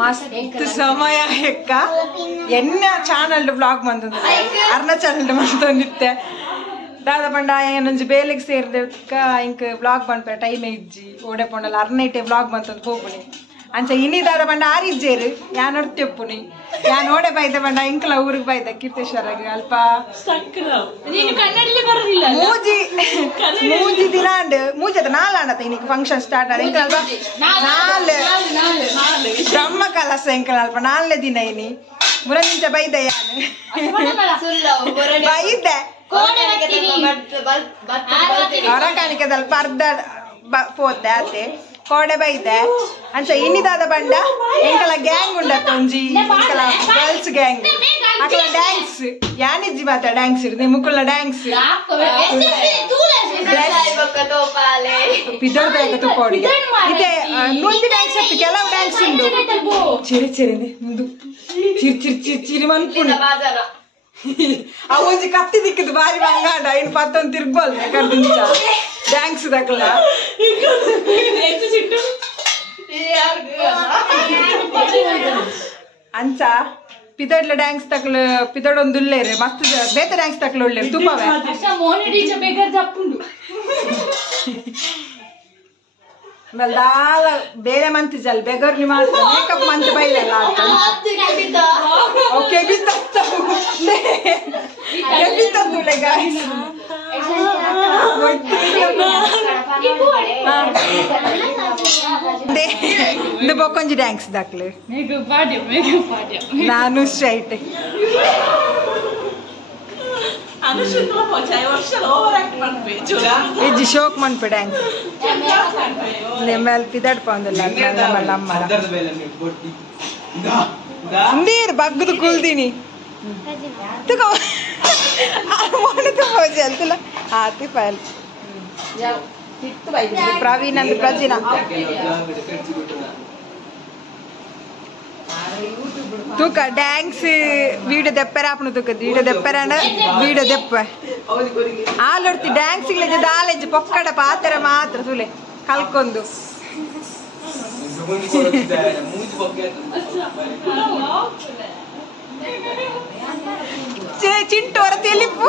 ಮಸ್ತ್ ಸಮಯ ಹೆಕ್ಕ ಎನ್ನ ಚಾನಲ್ ಬ್ಲಾಗ್ ಬಂದ ಅರ್ನ ಚಾನಲ್ ಬಂದಿತ್ತೆ ದಾದ ಪಂಡ ಏನೊಂಜಿ ಬೇಲೆಗೆ ಸೇರಿದಕ್ಕ ಇಂಕ್ ಬ್ಲಾಗ್ ಬಂತ ಟೈಮ್ ಇಜ್ಜಿ ಓಡೆ ಪೊಂಡಲ್ಲ ಅರ್ನೈಟೆ ಬ್ಲಾಗ್ ಬಂತಂದು ಹೋಗ್ಬಿಡಿ ಅಂಚ ಇನಿ ದಾದ ಪಂಡ ಆರಿಜ್ಜೇರು ಯಾನ್ ಹೊರ್ತೆಪ್ಪುನಿ ಯಾನ್ ಓಡೆ ಬೈದ ಪಂಡ ಇಂಕಲ ಊರಿಗೆ ಬೈದ ಕೀರ್ತೇಶ್ವರಗೆ ಅಲ್ಪ ಮೂಜಿ ಮೂಜಿ ದಿನಾಂಡ್ ಮೂಜದ ನಾಲಾಂಡತ ಇನ್ನಿಕ್ ಫಂಕ್ಷನ್ ಸ್ಟಾರ್ಟ್ ಆದ ಇಂಕಲ್ ನಾಲ್ ಬ್ರಹ್ಮ ಕಲಸ ಇಂಕಲ್ ಅಲ್ಪ 4ನೇ ದಿನ ಇನಿ ಮುರನಿಂಚ ಬೈದ ಯಾನ್ ಬೈದೆ ಹೊರಕಾಣಿಕೆದಲ್ಲಿ ಪರ್ದ ಪೋತೆ ಆತೆ ಕೋಡೆ ಬೈದೆ ಅಂಚ ಇನ್ನಿದಾದ ಬಂಡ ಎಂಕಲ ಗ್ಯಾಂಗ್ ಉಂಡತ್ತ ಒಂಜಿ ಎಂಕಲ ಗರ್ಲ್ಸ್ ಗ್ಯಾಂಗ್ ಅಕಲ ಡ್ಯಾನ್ಸ್ ಯಾನಿಜ್ಜಿ ಮಾತ ಡ್ಯಾನ್ಸ್ ಇರು ಮುಕ್ಕುಲ್ನ ಡ್ಯಾನ್ಸ್ ಪಿದರ್ದಾಗ ತುಪ್ಪೋಡಿ ಇದೆ ನುಂಜಿ ಡ್ಯಾನ್ಸ್ ಅತ್ತು ಕೆಲವು ಡ್ಯಾನ್ಸ್ ಉಂಡು ಚಿರಿ ಚಿರಿನೆ ಮುಂದು ಚಿರಿ ಚಿರಿ ಚಿರಿ ಚಿರಿ ಮನ್ಪುಂಡು ಅವೊಂಜಿ ಕತ್ತಿ ದಿಕ್ಕಿದ್ದು ಬಾರಿ ಬಂಗಾಡ ಇನ್ನು ಪತ್ತೊಂದು ತಿರ್ಗೋಲ್ ಕರ್ದಿಂಚ ಡ್ಯಾನ್ಸ್ ದಕ್ಕಲ ಅಂಚ ಪಿದಡ್ಲ ಡ್ಯಾನ್ಸ್ ತಕ್ಲು ಪಿದಡೊಂದು ಉಲ್ಲೇರೆ ಮಸ್ತ್ ಬೇತೆ ಡ್ಯಾನ್ಸ್ ತಕ್ಲು ಉಳ್ಳೇರು ತುಪ್ಪವೇ ದಾಲ ಬೇರೆ ಮಂತಿಜಲ್ ಬೆಗರ್ಲಿ ಮಾತ್ರ ಮೇಕಪ್ ಮಂತ್ ಬೈದಲ್ಲ ಬೊಕ್ಕೊಂಜಿ ಡ್ಯಾನ್ಸ್ ದಾಕ್ಲೆ ನಾನು ಸ್ಟ್ರೈಟ್ ಇಜ್ಜಿ ಶೋಕ್ ಮನ್ಪೆ ಡ್ಯಾನ್ಸ್ ಮೇಲೆ ಪಿದಡ್ ಪಂದಲ್ಲ ಅಮ್ಮ ನೀರು ಬಗ್ಗದು ಕುಲ್ದೀನಿ ತುಕೋ ಅಲ್ತಿಲ್ಲ ಆತಿ ಪಾಯಲ್ ಪ್ರವೀಣ್ ಅಂದ್ ಪ್ರಜಿನ ತೂಕ ಡ್ಯಾನ್ಸ್ ವೀಡಿಯೋ ದೆಪ್ಪರ ಆಪಣ ತೂಕ ವೀಡಿಯೋ ದೆಪ್ಪರ ವೀಡಿಯೋ ದೆಪ್ಪ ಆಲೊಡ್ತಿ ಡ್ಯಾನ್ಸ್ ದಾಲೆಜ್ಜಿ ಪೊಕ್ಕಡ ಪಾತ್ರ ಮಾತ್ರ ಸುಲೆ ಕಲ್ಕೊಂದು ಚಿಂಟು ಅವರ ತೆಲಿಪು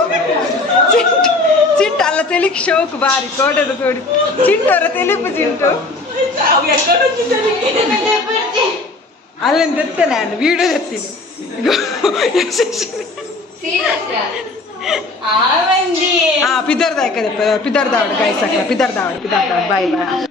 ಚಿಂಟು ಅಲ್ಲ ತೆಲಿಕ್ ಶೋಕ್ ಬಾರಿ ಕೋಟದ ತೋಡಿ ಚಿಂಟು ಅವರ ತೆಲಿಪು ಚಿಂಟು ಅಲ್ಲಿಂದ ತೆತ್ತೆ ನಾನು ವಿಡಿಯೋ ತೆತ್ತೀನಿ ಪಿದರ್ದಾಯ್ಕದೆ ಪಿದರ್ದಾವಡ ಕಾಯ್ಸಕ್ಕ ಪಿದರ್ದಾವಡ ಬಾಯ್ ಬಾಯ್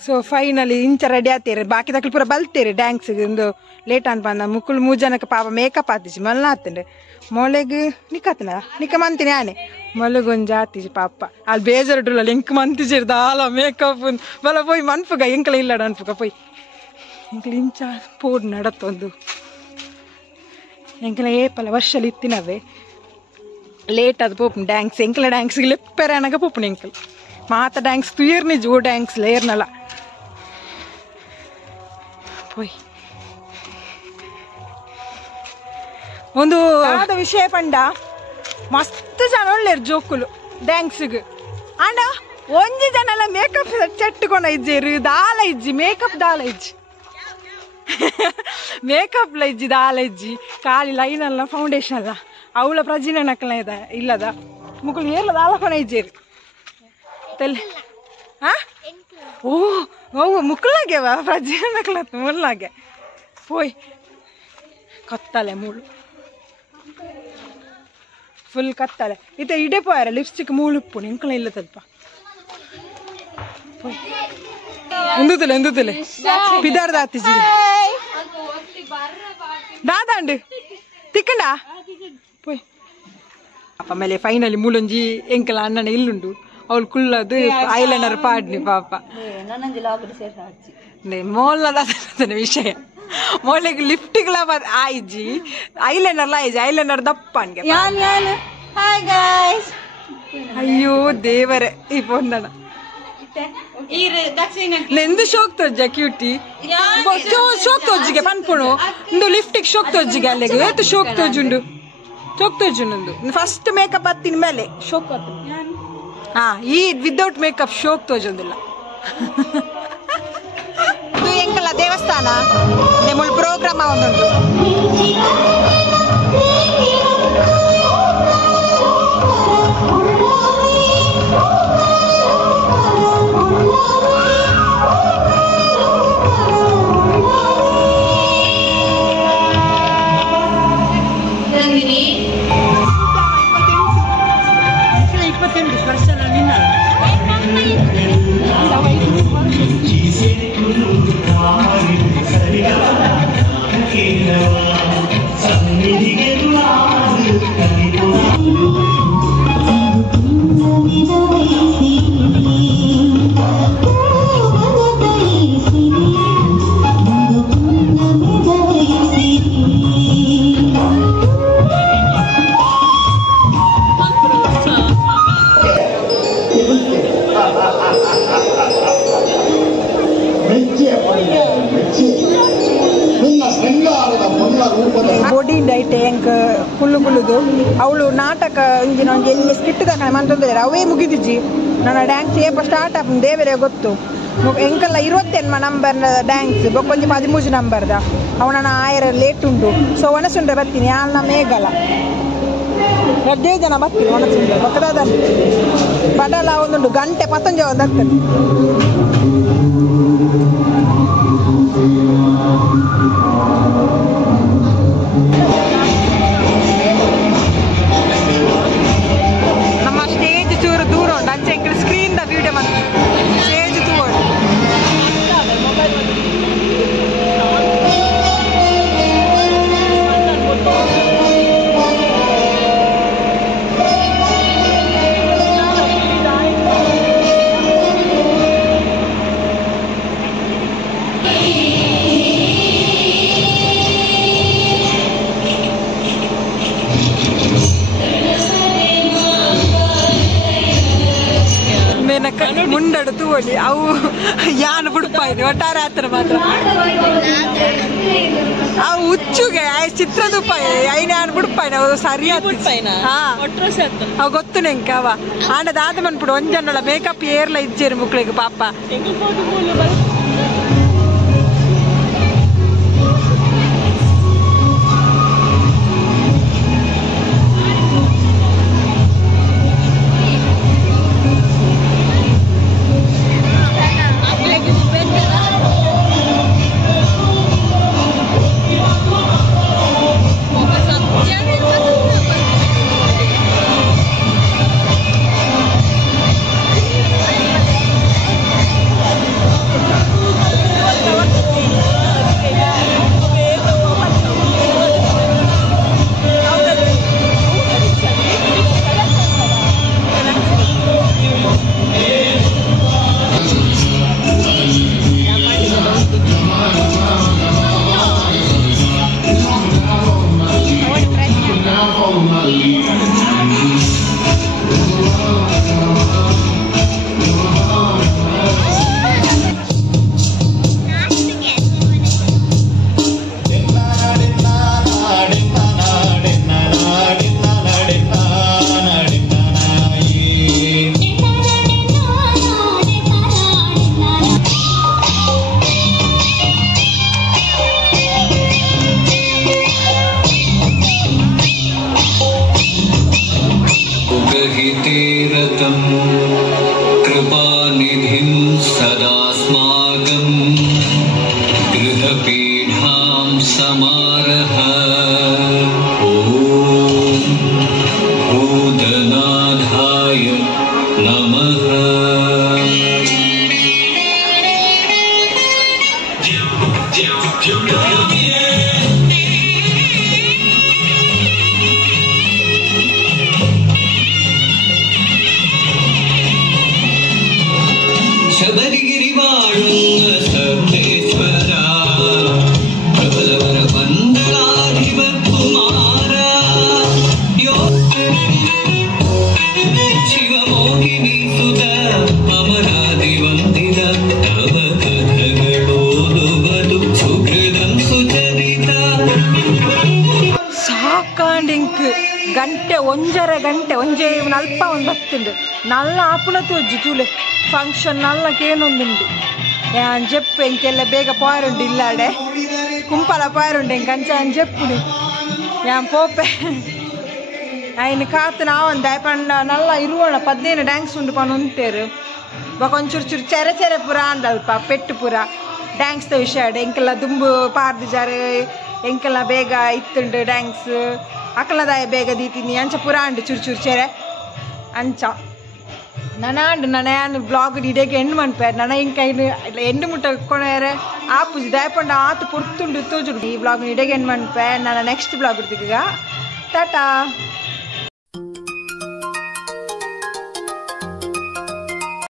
ಸೊ ಫೈನಲಿ ಇಂಚ ರೆಡಿ ಆತೀರಿ ಬಾಕಿ ತಕ್ಲು ಪೂರ ಬಲ್ತೀರಿ ಡ್ಯಾನ್ಸ್ಗೆ ಒಂದು ಲೇಟ್ ಅನ್ ಬಂದ ಮುಕ್ಕಳು 3 ಜನಕ್ಕೆ ಪಾಪ ಮೇಕಪ್ ಆತಿಸಿ ಮಲ್ಲ ಆತಂಡೆ ಮೊಳೆಗೆ ನಿಕ್ಕತ್ತನ ನಿಕ್ಕ ಮಂತೀನಿ ಆನೆ ಮೊಳಗೊಂಜಿ ಆತಿಸಿ ಪಾಪ ಅಲ್ಲಿ ಬೇಜಾರಿಡ್ರಲ್ಲ ಎಂಕ್ ಮಂತಿಸಿರ್ದ ಆಲ ಮೇಕಪ್ ಬಲ ಪೋಯ್ ಮನ್ಪುಗ ಎಂಕಲ ಇಲ್ಲಡ ಅನ್ಪುಗ ಪೋಯ್ ಎಂಕಲ ಇಂಚ ಪೋಡ್ ನಡತ್ತೊಂದು ಎಂಕಲ ಏಪಲ ವರ್ಷಲಿ ಇತ್ತಿನವೇ ಲೇಟ್ ಅದು ಪೋಪು ಡ್ಯಾನ್ಸ್ ಎಂಕಲ ಡ್ಯಾನ್ಸ್ಗೆ ಲೆಪ್ಪೆರ ಅನಗ ಪೋಪುಣ ಎಂಕಲ್ ಮಾತ ಡ್ಯಾನ್ಸ್ ತುಯರ್ನಿ ಜೋ ಡ್ಯಾನ್ಸ್ ಲೇರ್ನಲ್ಲ ಪೋಯ್ ಒಂದು ವಿಷಯ ಪಂಡ ಮಸ್ತ್ ಜನ ಒಳ್ಳೆರು ಜೋಕುಲು ಡ್ಯಾನ್ಸ್ಗೆ ಅಂಡ ಒಂಜಿ ಜನ ಎಲ್ಲ ಮೇಕಪ್ ಚಟ್ಟುಕೊಂಡ ಇಜ್ಜೇರು ದಾಲ ಇಜ್ಜಿ ಮೇಕಪ್ ದಾಲ ಇಜ್ಜಿ ಮೇಕಪ್ ಲ ಇಜ್ಜಿ ದಾಲ ಇಜ್ಜಿ ಕಾಲಿ ಲೈನ್ ಅಲ್ಲ ಫೌಂಡೇಶನ್ ಅಲ್ಲ ಅವಳ ಪ್ರಜಿನ ನಕಲ ಇದ ಇಲ್ಲದ ಮುಕ್ಕಳು ಏರ್ಲ ದಾಲಪನ ಇಜ್ಜೇರು ತಲೆ ಓ ಓ ಮುಕ್ಕಳಾಗ್ಯವ ಪ್ರಜಿನ ನಕಲತ್ತು ಮುಲ್ಲಾಗೆ ಪೋಯ್ ಕತ್ತಲೆ ಮೂಳು ಫುಲ್ ಕತ್ತಲೆ ಇತ ಇಡೆ ಪೋಯಾರ ಲಿಪ್ಸ್ಟಿಕ್ ಮೂಳುಪ್ಪು ಎಂಕಲ ಇಲ್ಲ ತಲ್ಪ ಎಂದುತಲೆ ಎಂದುತಲೆ ಪಿದಾರ್ದ ಆತಿಜಿ ದಾದಾಂಡು ತಿಕ್ಕಂಡ ಆಮೇಲೆ ಫೈನಲಿ ಮೂಲೊಂಜಿ ಎಂಕಲ ಅಣ್ಣನ ಇಲ್ಲುಂಡು ಅವಳು ಕುಳ್ಳದು ಐಲೈನರ್ ಪಾಡ್ನಿ ಪಾಪ ಮೋಲ್ಲದ ವಿಷಯ ಮೋಲೆಗೆ ಲಿಫ್ಟಿಗ್ಲ ಆಯ್ಜಿ ಐಲೈನರ್ ಆಯ್ಜಿ ಐಲೈನರ್ ದಪ್ಪ ಅಯ್ಯೋ ದೇವರೇ ಈ ಪೊಂದಣ ನೆಂದು ಶೋಕ್ ತೋಜ್ಜ ಕ್ಯೂಟಿ ಶೋಕ್ ತೋಜ್ಜಿಗೆ ಪನ್ಪುಣು ಇಂದು ಲಿಫ್ಟಿಗೆ ಶೋಕ್ ತೋಜ್ಜಿಗೆ ಅಲ್ಲಿಗೆ ಇವತ್ತು ಶೋಕ್ ತೋಜುಂಡು ಫಸ್ಟ್ ಮೇಕಪ್ ಹತ್ತಿನ ಮೇಲೆ ಶೋಕ್ ಹಾ ಈ ವಿದೌಟ್ ಮೇಕಪ್ ಶೋಕ್ ತೋಜೊಂದಿಲ್ಲ ಇದು ಎಂಕಲ್ಲ ದೇವಸ್ಥಾನ ನಿಮ್ಮಳು ಪ್ರೋಗ್ರಾಮ್ ಅವನುಂಟು ಬಾಡಿ ಡೈಟ್ ಹೆಂಗ್ ಕುಳ್ಳು ಕುಳ್ಳುದು ಅವಳು ನಾಟಕ ಇಂಜಿನ ಎಲ್ಲಿ ಸ್ಕಿಟ್ ತಗೊಂಡು ಮಂತಂದ್ರೆ ಅವೇ ಮುಗಿದಿಜ್ಜಿ ನನ್ನ ಡ್ಯಾನ್ಸ್ ಏಪ ಸ್ಟಾರ್ಟ್ ಆಪ್ ದೇವರೇ ಗೊತ್ತು ಎಂಕಲ್ಲ 20 ನಂಬರ್ ಡ್ಯಾನ್ಸ್ ಬೊಕ್ಕೊಂಜಿ 13 ನಂಬರ್ದ ಅವನ ಆಯರ ಲೇಟ್ ಉಂಟು ಸೊ ಒಣಸುಂಡ್ರೆ ಬರ್ತೀನಿ ಅನ್ನ ಮೇಘಲ 2 ಜನ ಬರ್ತೀನಿ ಒಣಸುಂಡ್ರೆ ಬಕ್ಕದ ಪಡಲ ಒಂದುಂಟು ಗಂಟೆ 15 ಒಂದು ಆಗ್ತದೆ ನಮ್ಮ ಸ್ಟೇಜ್ ಚೂರು ದೂರ ಉಂಟು ಅಂಚೆ ಎಂಕಲ್ ಸ್ಕ್ರೀನ್ ದ ವಿಡಿಯೋ ಬಂದು ಸ್ಟೇಜ್ ದೂರ ಮುಂಡಡು ತೂವಲಿ ಅವು ಯಾನು ಬುಡ್ಪಾಯ್ದು ಒಟ್ಟಾರೆ ಆತರ ಮಾತ್ರ ಅವು ಹುಚ್ಚುಗೆ ಚಿತ್ರದುಪ್ಪಾಯಿ ಐನ ಯಾನು ಬುಡ್ಪಾಯ್ನ ಅವು ಸರಿಯಾದ ಅವು ಗೊತ್ತು ನೆಂಕ ಅವ ಆಂಡದಾದ ಮನ್ಪುಡು ಒಂಜನ್ನೊಳ ಮೇಕಪ್ ಏರ್ಲ ಇಜ್ಜೇರು ಮುಕ್ಳಿಗೆ ಪಾಪ कृपानिधिं सदास्माकं गृहपीठां समारह ॐ भूतनाथाय नमः ಗಂಟೆ ಒಂಜರೆ ಗಂಟೆ ಒಂಜೆ ನಲ್ಪ ಒಂದು ಬತ್ತುಂಡು ನಲ್ಲ ಆಪುನ ತೋಜಿ ತೂಲೆ ಫಂಕ್ಷನ್ ನಲ್ಲಕೇನೊಂದುಂಡು ಯಾನ್ ಜೆಪ್ಪು ಎಂಕೆಲ್ಲ ಬೇಗ ಪಾಯರುಂಡು ಇಲ್ಲಾಡೆ ಕುಂಪಲ ಪಾಯರುಂಡು ಎಂಕ ಅಂಚ ಜೆಪ್ಪುಡು ಯಾನ್ ಪೋಪೆ ఆయన కాతు నావంద పండ నల్ల ఇరువణ 15 డ్యాంక్స్ ఉండి పని ఉంటేరు కొంచెం చురు చెర చెర పుర అండಲ್ಪ పెట్టు పుర ಡ್ಯಾಂಕ್ಸ್ದ ವಿಷಯ ಎಂಕೆಲ್ಲ ದುಂಬು ಪಾರ್ದು ಜಾರೆ ಎಂಕೆಲ್ಲ ಬೇಗ ಇತ್ತುಂಡು ಡ್ಯಾಂಕ್ಸ್ ಅಕ್ಕಲದಾಯ ಬೇಗ ದೀತೀನಿ ಅಂಚ ಪುರ ಅಂಡು ಚೂರು ಚೂರು ಚೆರೆ ಅಂಚ ನನಾಂಡು ನಾನು ಬ್ಲಾಗ್ ಇಡೇಗೆ ಎಂಡ್ ಮನ್ಪೇರು ನನ ಇಂಕ ಎಂಡು ಮುಟ್ಟ ಕೊನೆಯರೆ ಆಪುಜಿ ದಯಪಂಡ ಆತು ಪುರ್ತುಂಡು ತೋಜುಡು ಈ ಬ್ಲಾಗ್ ಇಡೇಗೆ ಎಂಡ್ ಮನ್ಪೆ ನನ್ನ ನೆಕ್ಸ್ಟ್ ಬ್ಲಾಗ್ ಇರ್ತೀಗ ಟಾಟಾ.